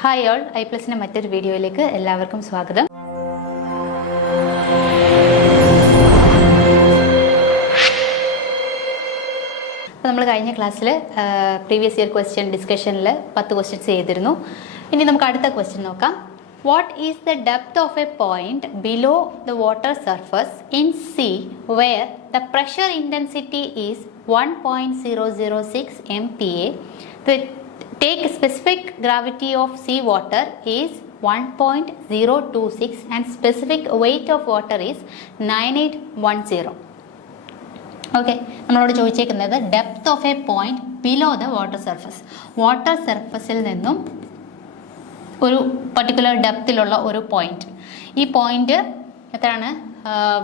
Hi all, ഐപ്ലസിൻ്റെ മറ്റൊരു വീഡിയോയിലേക്ക് എല്ലാവർക്കും സ്വാഗതം. അപ്പോൾ നമ്മൾ കഴിഞ്ഞ ക്ലാസ്സിൽ പ്രീവിയസ് ഇയർ ക്വസ്റ്റ്യൻ ഡിസ്കഷനിൽ 10 ക്വസ്റ്റ്യൻസ് ചെയ്തിരുന്നു. ഇനി നമുക്ക് അടുത്ത ക്വസ്റ്റ്യൻ നോക്കാം. What is the depth of a point below the water surface in sea where the pressure intensity is 1.006 MPa? The take specific gravity of sea water is 1.026 and specific weight of water is 9810. Okay, നമ്മളോട് ചോദിച്ചേക്കുന്നത് depth of a point below the water surface. Water സർഫസിൽ നിന്നും ഒരു particular ഡെപ്തിലുള്ള ഒരു point. ഈ point എത്രയാണ്?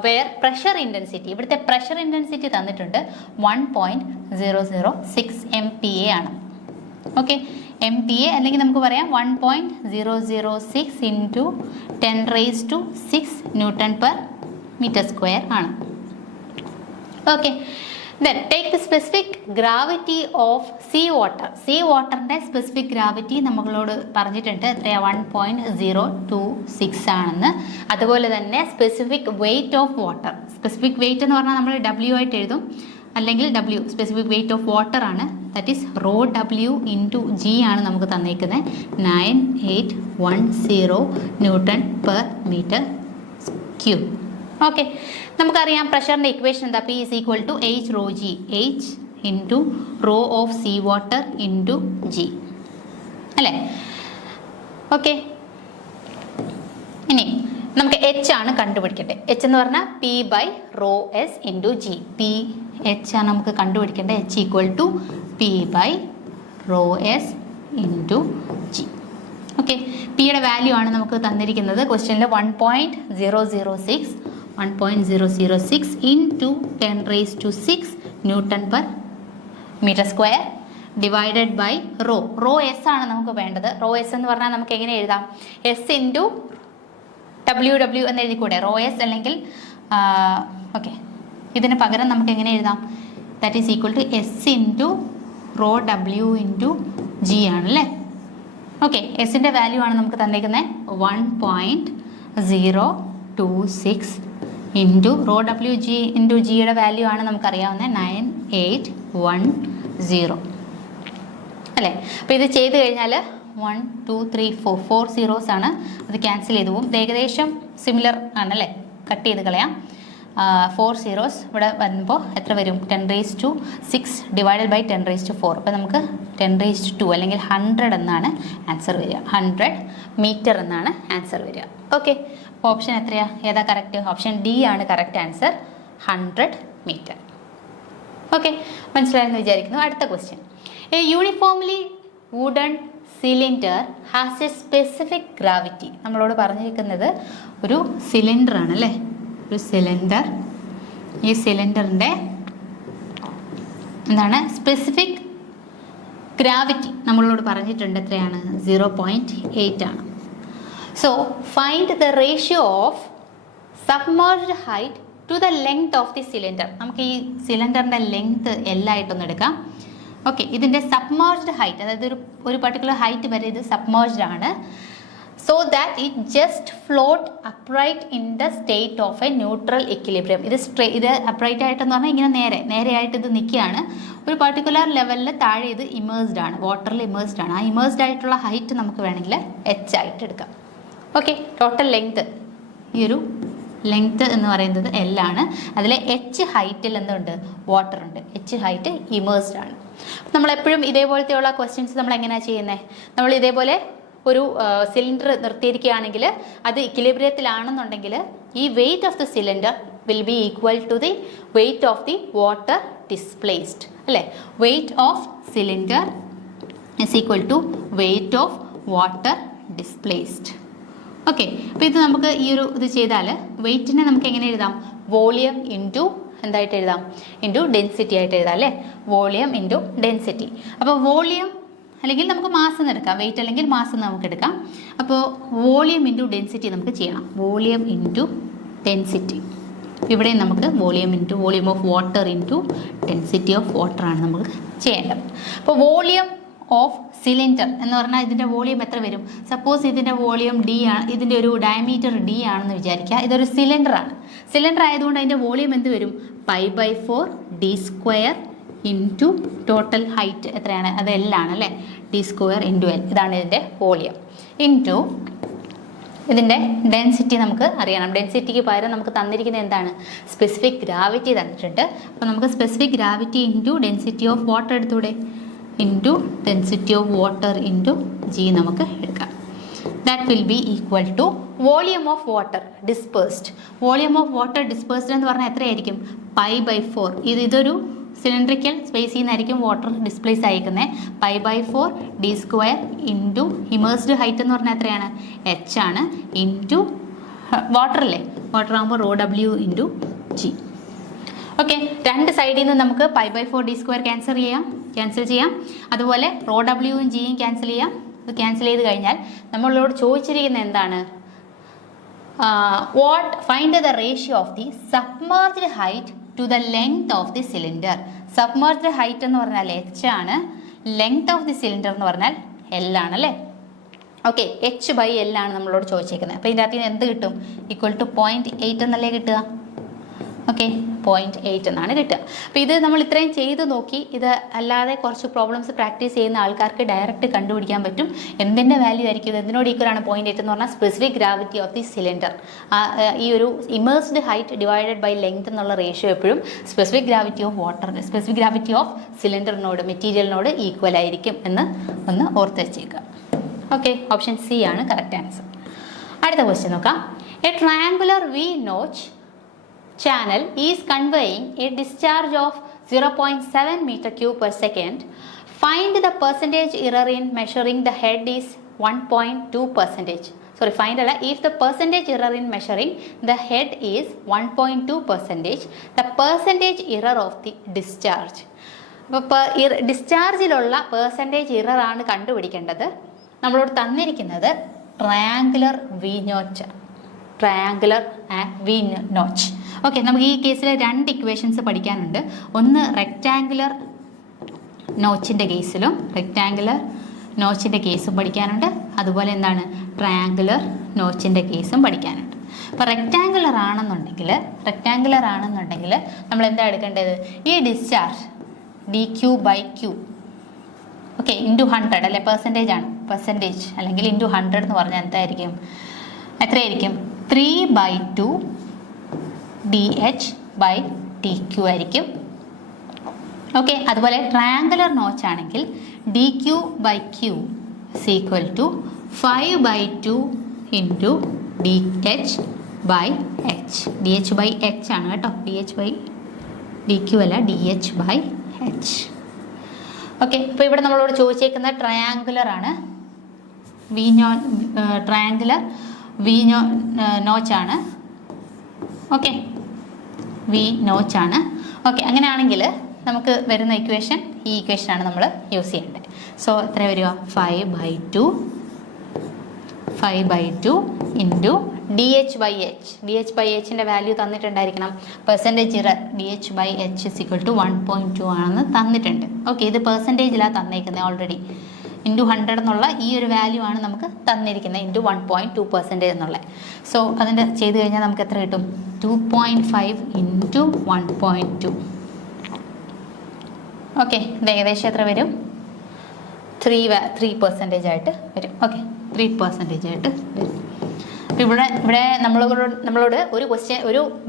Wear pressure intensity, ഇവിടുത്തെ pressure intensity തന്നിട്ടുണ്ട് 1.006 MPa ആണ്. ഓക്കെ, MPa അല്ലെങ്കിൽ നമുക്ക് പറയാം 1.006 ഇൻറ്റു 10⁻⁶ Nm/m² ആണ്. Okay, then take the specific gravity of sea water. sea waterന്റെ സ്പെസിഫിക് ഗ്രാവിറ്റി നമ്മളോട് പറഞ്ഞിട്ടുണ്ട് എത്രയാ? 1.026 ആണെന്ന്. അതുപോലെ തന്നെ specific weight of water. Specific weight എന്ന് പറഞ്ഞാൽ നമ്മൾ W ആയിട്ട് എഴുതും, അല്ലെങ്കിൽ W specific weight of water ആണ്. That is ρW into G ആണ് നമുക്ക് തന്നേക്കുന്നത്. 9810 Nm/m³. ഓക്കെ, നമുക്കറിയാം പ്രഷറിൻ്റെ ഇക്വേഷൻ എന്താ? P is equal to H⍴G, H into rho of sea water into G അല്ലേ? ഓക്കെ, ഇനി നമുക്ക് H ആണ് കണ്ടുപിടിക്കേണ്ടത്. H എന്ന് പറഞ്ഞാൽ P/ρS ഇൻറ്റു G. H ആണ് നമുക്ക് കണ്ടുപിടിക്കേണ്ടത്. H equal to P/ρS into G. Okay, പിയുടെ വാല്യൂ ആണ് നമുക്ക് തന്നിരിക്കുന്നത് ക്വസ്റ്റ്യനിൽ. 1.006 into 10⁻⁶ Nm/m² divided by rho S ആണ് നമുക്ക് വേണ്ടത്. റോ എസ് എന്ന് പറഞ്ഞാൽ നമുക്ക് എങ്ങനെ എഴുതാം? എസ് ഇൻറ്റു W എന്ന് എഴുതിക്കൂടെ? റോ എസ് അല്ലെങ്കിൽ ഓക്കെ, ഇതിന് പകരം നമുക്ക് എങ്ങനെ എഴുതാം? That is equal to S into ρW into G ആണല്ലേ? ഓക്കെ, എസിൻ്റെ വാല്യൂ ആണ് നമുക്ക് തന്നേക്കുന്നത് 1.026 ഇൻറ്റു ρWG ഇൻറ്റു ജിയുടെ വാല്യൂ ആണ് നമുക്കറിയാവുന്നത് 9810 അല്ലേ? അപ്പോൾ ഇത് ചെയ്ത് കഴിഞ്ഞാൽ 1 2 3 4 സീറോസ് ആണ്, അത് ക്യാൻസൽ ചെയ്ത് പോകും. ഇത് ഏകദേശം സിമിലർ ആണല്ലേ? കട്ട് ചെയ്ത് കളയാം. 4 സീറോസ് ഇവിടെ വരുമ്പോൾ എത്ര വരും? 10⁻⁶ ഡിവൈഡഡ് ബൈ 10⁻⁴. അപ്പോൾ നമുക്ക് 10⁻² അല്ലെങ്കിൽ 100 എന്നാണ് ആൻസർ വരിക. 100 മീറ്റർ എന്നാണ് ആൻസർ വരിക. ഓക്കെ, ഓപ്ഷൻ എത്രയാ? ഏതാ കറക്റ്റ്? ഓപ്ഷൻ ഡി ആണ് കറക്റ്റ് ആൻസർ, 100 മീറ്റർ. ഓക്കെ, മനസ്സിലായെന്ന് വിചാരിക്കുന്നു. അടുത്ത question. A uniformly wooden cylinder has a specific gravity. നമ്മളോട് പറഞ്ഞിരിക്കുന്നത് ഒരു സിലിണ്ടർ ആണല്ലേ? ഒരു സിലിണ്ടർ. ഈ സിലിണ്ടറിൻ്റെ എന്താണ് സ്പെസിഫിക് ഗ്രാവിറ്റി നമ്മളോട് പറഞ്ഞിട്ടുണ്ട്. എത്രയാണ്? 0.8 ആണ്. So find the ratio of submerged height to the length of the cylinder. നമുക്ക് ഈ സിലിണ്ടറിൻ്റെ ലെങ്ത് എല്ലായിട്ടൊന്ന് എടുക്കാം. ഓക്കെ, ഇതിൻ്റെ സബ്മേർജ്ഡ് ഹൈറ്റ്, അതായത് ഒരു പർട്ടിക്കുലർ ഹൈറ്റ് വരെ ഇത് സബ്മേർജ്ഡ് ആണ്. So that it just float upright in the state of A neutral equilibrium. ഇത് അപ്രൈറ്റ് ആയിട്ടെന്ന് പറഞ്ഞാൽ ഇങ്ങനെ നേരെയായിട്ട് ഇത് നിൽക്കുകയാണ്. ഒരു പർട്ടിക്കുലർ ലെവലിൽ താഴെ ഇത് ഇമേഴ്സ്ഡ് ആണ്, വാട്ടറിൽ ഇമേഴ്സ്ഡ് ആണ്. ആ ഇമേഴ്സ്ഡ് ആയിട്ടുള്ള ഹൈറ്റ് നമുക്ക് വേണമെങ്കിൽ H ആയിട്ട് എടുക്കാം. ഓക്കെ, ടോട്ടൽ ലെങ്ത്, ഈ ഒരു ലെങ്ത് എന്ന് പറയുന്നത് L ആണ്. അതിൽ H ഹൈറ്റിൽ എന്തുണ്ട്? വാട്ടർ ഉണ്ട്. H ഹൈറ്റ് ഇമേഴ്സ്ഡ് ആണ്. നമ്മളെപ്പോഴും ഇതേപോലത്തെയുള്ള ക്വസ്റ്റ്യൻസ് നമ്മൾ എങ്ങനെയാണ് ചെയ്യുന്നത്? നമ്മൾ ഇതേപോലെ ഒരു സിലിണ്ടർ നിർത്തിയിരിക്കുകയാണെങ്കിൽ അത് ഇക്വിലിബ്രിയത്തിലാണെന്നുണ്ടെങ്കിൽ ഈ weight of the cylinder will be equal to the weight of the water displaced അല്ലേ? Weight of cylinder is equal to weight of water displaced. Okay, അപ്പോൾ ഇത് നമുക്ക് ഈ ഒരു ഇത് ചെയ്താൽ വെയിറ്റിനെ നമുക്ക് എങ്ങനെ എഴുതാം? വോളിയം ഇൻറ്റു എന്തായിട്ട് എഴുതാം? ഇൻറ്റു ഡെൻസിറ്റി ആയിട്ട് എഴുതാം അല്ലേ? Volume into density. അപ്പോൾ വോളിയം അല്ലെങ്കിൽ നമുക്ക് മാസ് എന്ന് എടുക്കാം, വെയിറ്റ് അല്ലെങ്കിൽ മാസ് എന്ന് നമുക്ക് എടുക്കാം. അപ്പോൾ വോളിയം ഇൻറ്റു ഡെൻസിറ്റി നമുക്ക് ചെയ്യണം. Volume into density. ഇവിടെ നമുക്ക് volume of water into density of water ആണ് നമുക്ക് ചെയ്യേണ്ടത്. അപ്പോൾ വോളിയം ഓഫ് സിലിണ്ടർ എന്ന് പറഞ്ഞാൽ ഇതിൻ്റെ വോളിയം എത്ര വരും? സപ്പോസ് ഇതിൻ്റെ വോളിയം ഡി ആണ്, ഇതിൻ്റെ ഒരു ഡയമീറ്റർ ഡി ആണെന്ന് വിചാരിക്കുക. ഇതൊരു സിലിണ്ടർ ആണ്. സിലിണ്ടർ ആയതുകൊണ്ട് അതിൻ്റെ വോളിയം എന്ത് വരും? π/4 d² ഇൻറ്റു ടോട്ടൽ ഹൈറ്റ് എത്രയാണ്? അത് L ആണ് അല്ലേ? d² into L. ഇതാണ് ഇതിൻ്റെ വോളിയം. ഇൻറ്റു ഇതിൻ്റെ ഡെൻസിറ്റി നമുക്ക് അറിയണം. ഡെൻസിറ്റിക്ക് പകരം നമുക്ക് തന്നിരിക്കുന്നത് എന്താണ്? സ്പെസിഫിക് ഗ്രാവിറ്റി തന്നിട്ടുണ്ട്. അപ്പോൾ നമുക്ക് specific gravity into density of water എടുത്തൂടെ? Into density of water into G നമുക്ക് എടുക്കാം. That will be equal to volume of water dispersed. Volume of water dispersed എന്ന് പറഞ്ഞാൽ എത്രയായിരിക്കും? π/4. ഇതൊരു സിലിണ്ടറിക്കൽ സ്പേസിൽ നിന്നായിരിക്കും വാട്ടർ ഡിസ്പ്ലേസ് അയക്കുന്നത്. π/4 d² ഇൻറ്റു ഇമേഴ്സ്ഡ് ഹൈറ്റ് എന്ന് പറഞ്ഞാൽ എത്രയാണ്? H ആണ്. ഇൻറ്റു വാട്ടർ അല്ലേ? വാട്ടർ ആകുമ്പോൾ ρW ഇൻറ്റു G. ഓക്കെ, രണ്ട് സൈഡിൽ നിന്ന് നമുക്ക് π/4 d² ക്യാൻസൽ ചെയ്യാം. അതുപോലെ ρWയും Gയും ക്യാൻസൽ ചെയ്യാം. ഇത് ക്യാൻസൽ ചെയ്ത് കഴിഞ്ഞാൽ നമ്മളോട് ചോദിച്ചിരിക്കുന്നത് എന്താണ്? Find the ratio of the submerged height to the length of the cylinder. Submerged height എന്ന് പറഞ്ഞാൽ H ആണ്. ലെങ്ത് ഓഫ് ദി സിലിണ്ടർ എന്ന് പറഞ്ഞാൽ L ആണ് അല്ലേ? ഓക്കെ, H/L ആണ് നമ്മളോട് ചോദിച്ചേക്കുന്നത്. അപ്പോൾ ഇതിൻ്റെ അകത്ത് നിന്ന് എന്ത് കിട്ടും? ഈക്വൽ ടു 0.8 എന്നല്ലേ കിട്ടുക? ഓക്കെ, 0.8 എന്നാണ് കിട്ടുക. അപ്പോൾ ഇത് നമ്മൾ ഇത്രയും ചെയ്ത് നോക്കി. ഇത് അല്ലാതെ കുറച്ച് പ്രോബ്ലംസ് പ്രാക്ടീസ് ചെയ്യുന്ന ആൾക്കാർക്ക് ഡയറക്റ്റ് കണ്ടുപിടിക്കാൻ പറ്റും എന്തിൻ്റെ വാല്യൂ ആയിരിക്കും. എന്തിനോട് ഈക്വലാണ് 0.8 എന്ന് പറഞ്ഞാൽ specific gravity of the cylinder. ഈ ഒരു immersed height divided by length എന്നുള്ള റേഷ്യോ എപ്പോഴും സ്പെസിഫിക് ഗ്രാവിറ്റി ഓഫ് വാട്ടറിന്, സ്പെസിഫിക് ഗ്രാവിറ്റി ഓഫ് സിലിണ്ടറിനോട്, മെറ്റീരിയലിനോട് ഈക്വൽ ആയിരിക്കും എന്ന് ഒന്ന് ഓർത്ത് വെച്ചേക്കുക. ഓക്കെ, ഓപ്ഷൻ സി ആണ് കറക്റ്റ് ആൻസർ. അടുത്ത ക്വസ്റ്റ്യൻ നോക്കാം. A triangular V notch channel is conveying a discharge of 0.7 meter cube per second. Find the percentage error in measuring the head is 1.2%. Sorry, find if the percentage error in measuring the head is 1.2%, the percentage error of the discharge. അപ്പോൾ ഡിസ്ചാർജിലുള്ള percentage error ആണ് കണ്ടുപിടിക്കേണ്ടത്. നമ്മളോട് തന്നിരിക്കുന്നത് triangular V notch. Triangular V notch. Okay, നമുക്ക് ഈ കേസിൽ രണ്ട് equations പഠിക്കാനുണ്ട്. ഒന്ന് റെക്റ്റാങ്കുലർ നോച്ചിൻ്റെ കേസിലും റെക്റ്റാങ്കുലർ നോച്ചിൻ്റെ കേസും പഠിക്കാനുണ്ട്. അതുപോലെ എന്താണ് ട്രയാങ്കുലർ നോച്ചിൻ്റെ കേസും പഠിക്കാനുണ്ട്. അപ്പോൾ റെക്റ്റാങ്കുലർ ആണെന്നുണ്ടെങ്കിൽ നമ്മൾ എന്താ എടുക്കേണ്ടത്? ഈ ഡിസ്ചാർജ് dQ/Q ഓക്കെ ഇൻറ്റു 100 അല്ലെ? പെർസെൻറ്റേജ് ആണ്. പെർസെൻറ്റേജ് അല്ലെങ്കിൽ ഇൻറ്റു 100 എന്ന് പറഞ്ഞാൽ എന്തായിരിക്കും? എത്രയായിരിക്കും? 3/2 dH/dQ ആയിരിക്കും. ഓക്കെ, അതുപോലെ ട്രയാങ്കുലർ നോച്ച് ആണെങ്കിൽ dQ/Q is equal to 5/2 into dH/H. dH/H ആണ് കേട്ടോ. dH/dQ അല്ല, dH/H. ഓക്കെ, അപ്പോൾ ഇവിടെ നമ്മളോട് ചോദിച്ചേക്കുന്ന ട്രയാങ്കുലർ ആണ്. ട്രയാങ്കുലർ വി നോച്ചാണ്. ഓക്കെ, വി നോച്ചാണ്. ഓക്കെ, അങ്ങനെയാണെങ്കിൽ നമുക്ക് വരുന്ന ഇക്വേഷൻ ഈ ഇക്വേഷനാണ് നമ്മൾ യൂസ് ചെയ്യേണ്ടത്. സോ എത്ര വരിക? 5/2 ഇൻറ്റു dH/H. dH/Hൻ്റെ വാല്യൂ തന്നിട്ടുണ്ടായിരിക്കണം. Percentage error dH/H is equal to 1.2 ആണെന്ന് തന്നിട്ടുണ്ട്. ഓക്കെ, ഇത് പെർസെൻറ്റേജിലാണ് തന്നേക്കുന്നത് ഓൾറെഡി. ഇൻറ്റു 100 എന്നുള്ള ഈ ഒരു വാല്യൂ ആണ് നമുക്ക് തന്നിരിക്കുന്നത്, ഇൻറ്റു 1.2% എന്നുള്ള. സോ അതിൻ്റെ ചെയ്ത് കഴിഞ്ഞാൽ നമുക്ക് എത്ര കിട്ടും? 2.5 ഇൻറ്റു 1.2. ഓക്കെ, ഇത് ഏകദേശം എത്ര വരും? 3% ആയിട്ട് വരും. ഓക്കെ, 3% ആയിട്ട് വരും. അപ്പോൾ ഇവിടെ നമ്മളോട് ഒരു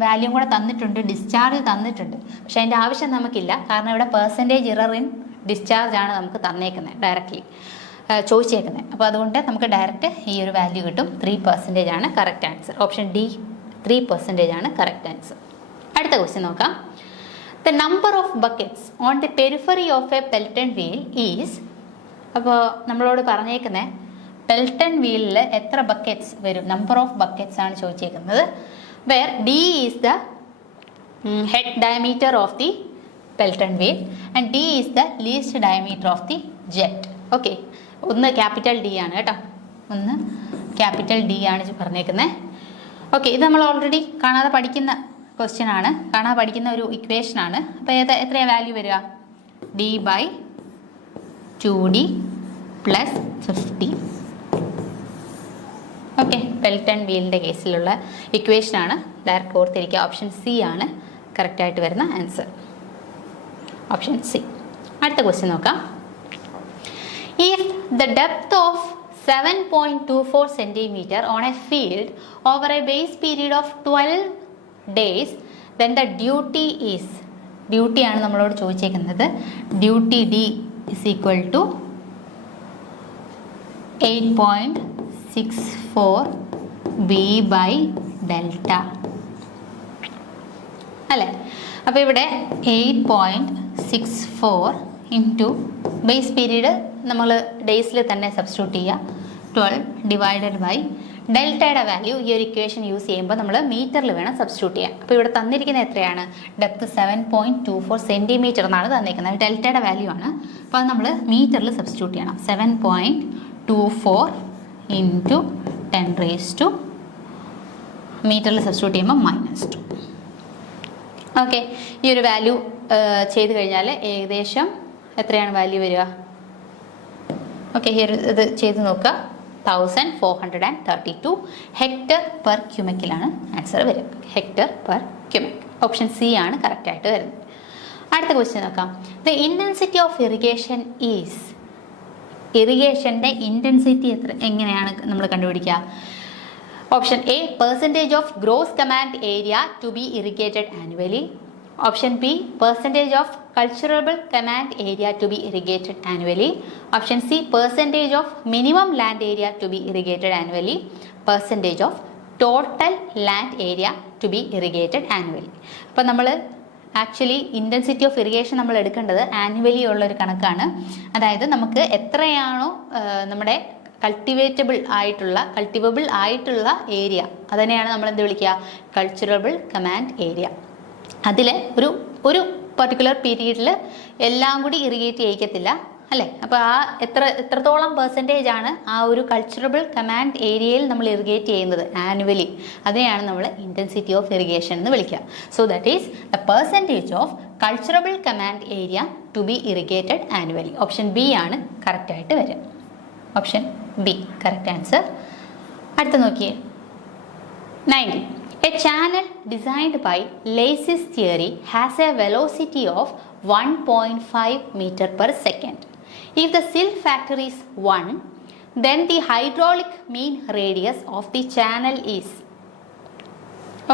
വാല്യൂ കൂടെ തന്നിട്ടുണ്ട്, ഡിസ്ചാർജ് തന്നിട്ടുണ്ട്. പക്ഷേ അതിൻ്റെ ആവശ്യം നമുക്കില്ല, കാരണം ഇവിടെ പെർസെൻറ്റേജ് ഇറർ ഇൻ ഡിസ്ചാർജ് ആണ് നമുക്ക് തന്നേക്കുന്നത്, ഡയറക്റ്റ്ലി ചോദിച്ചേക്കുന്നത്. അപ്പോൾ അതുകൊണ്ട് നമുക്ക് ഡയറക്റ്റ് ഈ ഒരു വാല്യൂ കിട്ടും. 3% ആണ് കറക്റ്റ് ആൻസർ. ഓപ്ഷൻ ഡി 3% ആണ് കറക്റ്റ് ആൻസർ. അടുത്ത ക്വസ്റ്റ്യൻ നോക്കാം. The number of buckets on the periphery of A Pelton wheel is. അപ്പോൾ നമ്മളോട് പറഞ്ഞേക്കുന്നത് പെൽറ്റൺ വീലിൽ എത്ര ബക്കറ്റ്സ് വരും, നമ്പർ ഓഫ് ബക്കറ്റ്സ് ആണ് ചോദിച്ചേക്കുന്നത്. Where D is the head diameter of the Pelton wheel and D is the least diameter of the jet. Okay, ഒന്ന് capital D ആണ് കേട്ടോ, ഒന്ന് ക്യാപിറ്റൽ ഡി ആണ് പറഞ്ഞേക്കുന്നത്. ഓക്കെ, ഇത് നമ്മൾ ഓൾറെഡി കാണാതെ പഠിക്കുന്ന ക്വസ്റ്റ്യൻ ആണ്, കാണാതെ പഠിക്കുന്ന ഒരു ഇക്വേഷൻ ആണ്. അപ്പോൾ എത്രയാണ് വാല്യൂ വരിക? D/2D plus 50. Okay, belt and വീലിൻ്റെ കേസിലുള്ള ഇക്വേഷനാണ്. ഡയറക്റ്റ് ഓർത്തിരിക്കുക. ഓപ്ഷൻ സി ആണ് കറക്റ്റായിട്ട് വരുന്ന ആൻസർ. Option C. അടുത്ത ക്വസ്റ്റ്യൻ നോക്കാം. If the depth of 7.24 centimeter on a field over a base period of 12 days, then the duty is, duty ആണ് നമ്മളോട് ചോദിച്ചേക്കുന്നത്. Duty D is equal to 8.64 B by delta അല്ലേ? അപ്പോൾ ഇവിടെ 8.64 into base period നമ്മൾ ഡേയ്സിൽ തന്നെ സബ്സ്റ്റിറ്റ്യൂട്ട് ചെയ്യുക. 12 ഡിവൈഡഡ് ബൈ ഡെൽറ്റയുടെ വാല്യൂ ഈ ഒരു ഇക്വേഷൻ യൂസ് ചെയ്യുമ്പോൾ നമ്മൾ മീറ്ററിൽ വേണം സബ്സ്റ്റിറ്റ്യൂട്ട് ചെയ്യാൻ. അപ്പോൾ ഇവിടെ തന്നിരിക്കുന്നത് എത്രയാണ്? ഡെപ്ത് 7.24 സെൻറ്റിമീറ്റർ എന്നാണ് തന്നിരിക്കുന്നത്. ഡെൽറ്റയുടെ വാല്യൂ ആണ്. അപ്പോൾ അത് നമ്മൾ മീറ്ററിൽ സബ്സ്റ്റിറ്റ്യൂട്ട് ചെയ്യണം. 7.24 ഇൻറ്റു 10⁻². മീറ്ററിൽ സബ്സ്റ്റിറ്റ്യൂട്ട് ചെയ്യുമ്പോൾ -2. ഓക്കെ, ഈ ഒരു വാല്യൂ ചെയ്ത് കഴിഞ്ഞാൽ ഏകദേശം എത്രയാണ് വാല്യൂ വരിക? ഓക്കെ, ഇത് ചെയ്ത് നോക്കുക. 1432 ഹെക്ടർ പെർ ക്യൂമെക്കിലാണ് ആൻസർ വരിക. Hectare per cumec. Option C ആണ് കറക്റ്റായിട്ട് വരുന്നത്. അടുത്ത ക്വസ്റ്റ്യൻ നോക്കാം. The intensity of irrigation is, ഇറിഗേഷൻ്റെ ഇൻറ്റൻസിറ്റി എങ്ങനെയാണ് നമ്മൾ കണ്ടുപിടിക്കുക? Option A, percentage of gross command area to be irrigated annually. Option B, percentage of culturable command area to be irrigated annually. Option C, percentage of minimum land area to be irrigated annually. Percentage of total land area to be irrigated annually. അപ്പോൾ നമ്മൾ actually intensity of irrigation നമ്മൾ എടുക്കേണ്ടത് annually ഉള്ളൊരു കണക്കാണ്. അതായത് നമുക്ക് എത്രയാണോ നമ്മുടെ കൾട്ടിവബിൾ ആയിട്ടുള്ള ഏരിയ, അതിനെയാണ് നമ്മൾ എന്ത് വിളിക്കുക? Culturable command area. അതിൽ ഒരു പർട്ടിക്കുലർ പീരീഡിൽ എല്ലാം കൂടി ഇറിഗേറ്റ് ചെയ്യിക്കത്തില്ല അല്ലേ? അപ്പോൾ ആ എത്രത്തോളം പെർസെൻറ്റേജ് ആണ് ആ ഒരു കൾച്ചറബിൾ കമാൻഡ് ഏരിയയിൽ നമ്മൾ ഇറിഗേറ്റ് ചെയ്യുന്നത് ആനുവലി, അതിനെയാണ് നമ്മൾ ഇൻറ്റൻസിറ്റി ഓഫ് ഇറിഗേഷൻ എന്ന് വിളിക്കുക. So that is the percentage of culturable command area to be irrigated annually. Option B ആണ് കറക്റ്റായിട്ട് വരിക. Option B correct answer. അടുത്ത നോക്കിയേ. 90. A channel designed by Lacey's theory has a velocity of 1.5 meter per second. If the silt factor is 1, then the hydraulic mean radius of the channel is.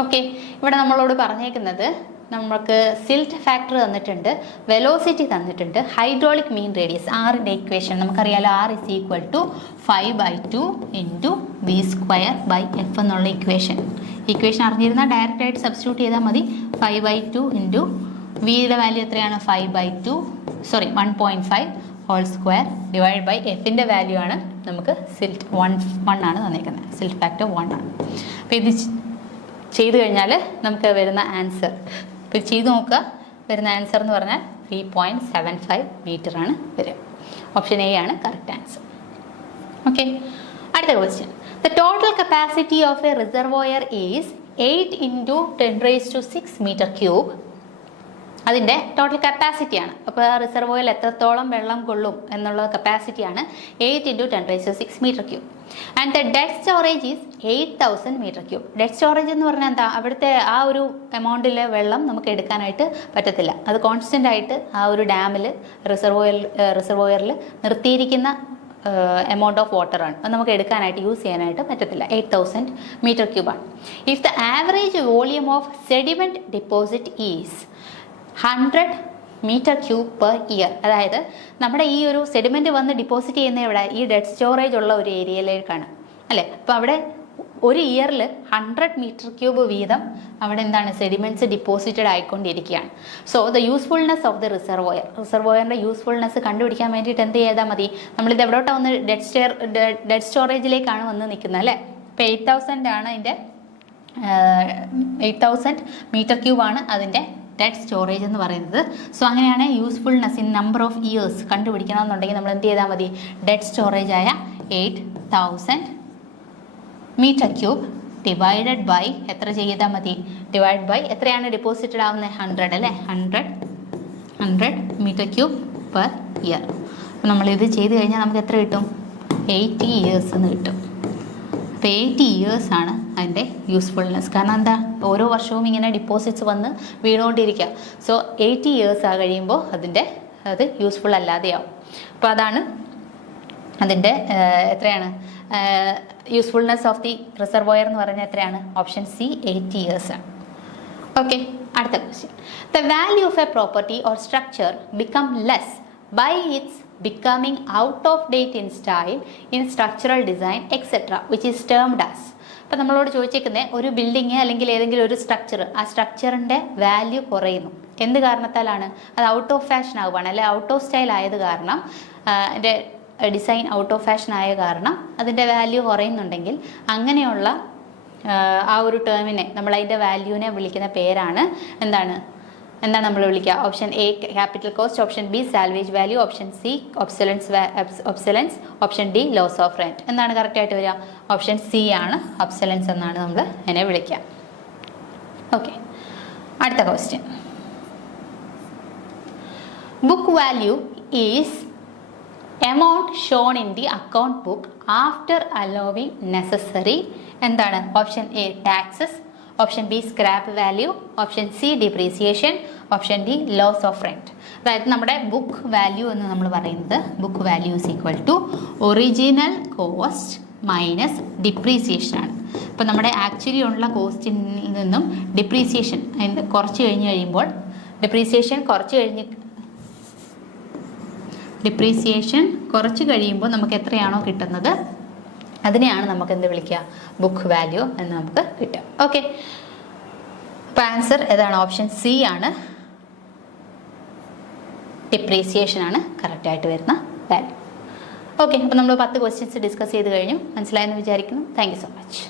Okay, ഇവിടെ നമ്മളോട് പറഞ്ഞേക്കുന്നത് നമുക്ക് silt factor തന്നിട്ടുണ്ട്, velocity തന്നിട്ടുണ്ട്, hydraulic മീൻ radius. ആറിൻ്റെ equation നമുക്കറിയാലോ. R = 5/2 into v²/f എന്നുള്ള equation അറിഞ്ഞിരുന്നാൽ ഡയറക്റ്റായിട്ട് സബ്സ്റ്റിറ്റ്യൂട്ട് ചെയ്താൽ മതി. 5/2 ഇൻറ്റു വിയുടെ വാല്യൂ എത്രയാണ്? 1.5 ഹോൾ സ്ക്വയർ ഡിവൈഡ് ബൈ എഫിൻ്റെ വാല്യൂ ആണ് നമുക്ക് സിൽറ്റ് 1 ആണ് തന്നിരിക്കുന്നത്. സിൽറ്റ് ഫാക്ടർ 1 ആണ്. അപ്പോൾ ഇത് ചെയ്ത് കഴിഞ്ഞാൽ നമുക്ക് വരുന്ന ആൻസർ, ഇപ്പോൾ ചെയ്ത് നോക്കുക, വരുന്ന ആൻസർ എന്ന് പറഞ്ഞാൽ 3.75 മീറ്റർ ആണ് വരിക. ഓപ്ഷൻ എ ആണ് കറക്റ്റ് ആൻസർ. ഓക്കെ, അടുത്ത question. The total capacity of a reservoir is 8 × 10⁻6 meter cube. അതിൻ്റെ ടോട്ടൽ കപ്പാസിറ്റിയാണ്. അപ്പോൾ ആ റിസർവോയിൽ എത്രത്തോളം വെള്ളം കൊള്ളും എന്നുള്ള കപ്പാസിറ്റിയാണ് 8 × 10⁻6 meter cube. And the dead storage is 8000 meter cube. Dead storage എന്ന് പറഞ്ഞാൽ എന്താ? അവിടുത്തെ ആ ഒരു എമൗണ്ടിലെ വെള്ളം നമുക്ക് എടുക്കാനായിട്ട് പറ്റത്തില്ല. അത് കോൺസ്റ്റൻ്റ് ആയിട്ട് ആ ഒരു ഡാമിൽ റിസർവോയറിൽ നിർത്തിയിരിക്കുന്ന എമൗണ്ട് ഓഫ് വാട്ടർ ആണ്. അത് നമുക്ക് എടുക്കാനായിട്ട് യൂസ് ചെയ്യാനായിട്ട് പറ്റത്തില്ല. 8000 meter cube ആണ്. If the average volume of sediment deposit is 100 meter cube per year. അതായത് നമ്മുടെ ഈ ഒരു സെഡിമെൻറ്റ് വന്ന് ഡിപ്പോസിറ്റ് ചെയ്യുന്ന ഇവിടെ ഈ ഡെഡ് സ്റ്റോറേജ് ഉള്ള ഒരു ഏരിയയിലേക്കാണ് അല്ലേ? അപ്പോൾ അവിടെ ഒരു ഇയറിൽ 100 meter cube വീതം അവിടെ എന്താണ് സെഡിമെൻറ്റ്സ് ഡിപ്പോസിറ്റഡ് ആയിക്കൊണ്ടിരിക്കുകയാണ്. So the usefulness of the റിസർവോയറിൻ്റെ യൂസ്ഫുൾനെസ് കണ്ടുപിടിക്കാൻ വേണ്ടിയിട്ട് എന്ത് ചെയ്താൽ മതി? നമ്മളിത് എവിടോട്ടാണ് വന്ന് ഡെഡ് സ്റ്റോറേജിലേക്കാണ് വന്ന് നിൽക്കുന്നത് അല്ലേ? ഇപ്പോൾ 8000 ആണ് അതിൻ്റെ 8000 meter cube ആണ് അതിൻ്റെ ഡെഡ് സ്റ്റോറേജ് എന്ന് പറയുന്നത്. സോ അങ്ങനെയാണ് usefulness in number of years കണ്ടുപിടിക്കണമെന്നുണ്ടെങ്കിൽ നമ്മൾ എന്ത് ചെയ്താൽ മതി? ഡെഡ് സ്റ്റോറേജ് ആയ 8000 meter cube ഡിവൈഡഡ് ബൈ എത്ര ചെയ്താൽ മതി? ഡിവൈഡ് ബൈ എത്രയാണ് ഡിപ്പോസിറ്റഡ് ആവുന്നത്? 100 അല്ലേ? 100 meter cube per year. അപ്പോൾ നമ്മളിത് ചെയ്ത് കഴിഞ്ഞാൽ നമുക്ക് എത്ര കിട്ടും? 80 ഇയേഴ്സ് എന്ന് കിട്ടും. അപ്പോൾ 80 ഇയേഴ്സാണ് അതിൻ്റെ യൂസ്ഫുൾനെസ്. കാരണം എന്താ, ഓരോ വർഷവും ഇങ്ങനെ ഡിപ്പോസിറ്റ്സ് വന്ന് വീണുകൊണ്ടിരിക്കുക. സോ 80 ഇയേഴ്സ് കഴിയുമ്പോൾ അത് യൂസ്ഫുൾ അല്ലാതെയാവും. അപ്പോൾ അതാണ് അതിൻ്റെ എത്രയാണ് യൂസ്ഫുൾനെസ് ഓഫ് ദി റിസർവോയർ എന്ന് പറഞ്ഞാൽ എത്രയാണ്? ഓപ്ഷൻ സി 80 ഇയേഴ്സ് ആണ്. ഓക്കെ, അടുത്ത question. The value of a property or structure become less by its becoming out of date in style, in structural design, etc., which is termed as. അപ്പോൾ നമ്മളോട് ചോദിച്ചേക്കുന്നത് ഒരു building അല്ലെങ്കിൽ ഏതെങ്കിലും ഒരു structure, ആ സ്ട്രക്ചറിൻ്റെ value കുറയുന്നു. എന്ത് കാരണത്താലാണ്? അത് ഔട്ട് ഓഫ് ഫാഷൻ ആവുകയാണ്, അല്ലെ ഔട്ട് ഓഫ് സ്റ്റൈൽ ആയത് കാരണം, അതിൻ്റെ ഡിസൈൻ ഔട്ട് ഓഫ് ഫാഷൻ ആയ കാരണം അതിൻ്റെ വാല്യൂ കുറയുന്നുണ്ടെങ്കിൽ അങ്ങനെയുള്ള ആ ഒരു ടേമിനെ, നമ്മളതിൻ്റെ വാല്യൂവിനെ വിളിക്കുന്ന പേരാണ് എന്താണ് നമ്മൾ വിളിക്കുക? Option A capital cost, option B salvage value, option C obsolescence, option D loss of rent. എന്താണ് കറക്റ്റ് ആയിട്ട് വരിക? ഓപ്ഷൻ സി ആണ്, ഒബ്സലൻസ് എന്നാണ് നമ്മൾ അതിനെ വിളിക്കുക. ഓക്കെ, അടുത്ത question. Book value is amount shown in the account book after allowing necessary എന്താണ്? Option A taxes, option B scrap value, option C depreciation, option D loss of rent. അതായത് നമ്മുടെ book value എന്ന് നമ്മൾ പറയുന്നത്, book value is equal to original cost minus depreciation ആണ്. അപ്പോൾ നമ്മുടെ actually ഉള്ള കോസ്റ്റിൽ നിന്നും ഡിപ്രീസിയേഷൻ കുറച്ച് കഴിയുമ്പോൾ ഡിപ്രീസിയേഷൻ കുറച്ച് കഴിയുമ്പോൾ നമുക്ക് എത്രയാണോ കിട്ടുന്നത് അതിനെയാണ് നമുക്ക് എന്ത് വിളിക്കുക? ബുക്ക് വാല്യൂ എന്ന് നമുക്ക് കിട്ടുക. ഓക്കെ, അപ്പോൾ ആൻസർ ഏതാണ്? ഓപ്ഷൻ സി ആണ്, ഡിപ്രീസിയേഷൻ ആണ് കറക്റ്റായിട്ട് വരുന്ന വാല്യൂ. ഓക്കെ, അപ്പോൾ നമ്മൾ 10 ക്വസ്റ്റ്യൻസ് ഡിസ്കസ് ചെയ്ത് കഴിഞ്ഞു. മനസ്സിലായെന്ന് വിചാരിക്കുന്നു. Thank you so much.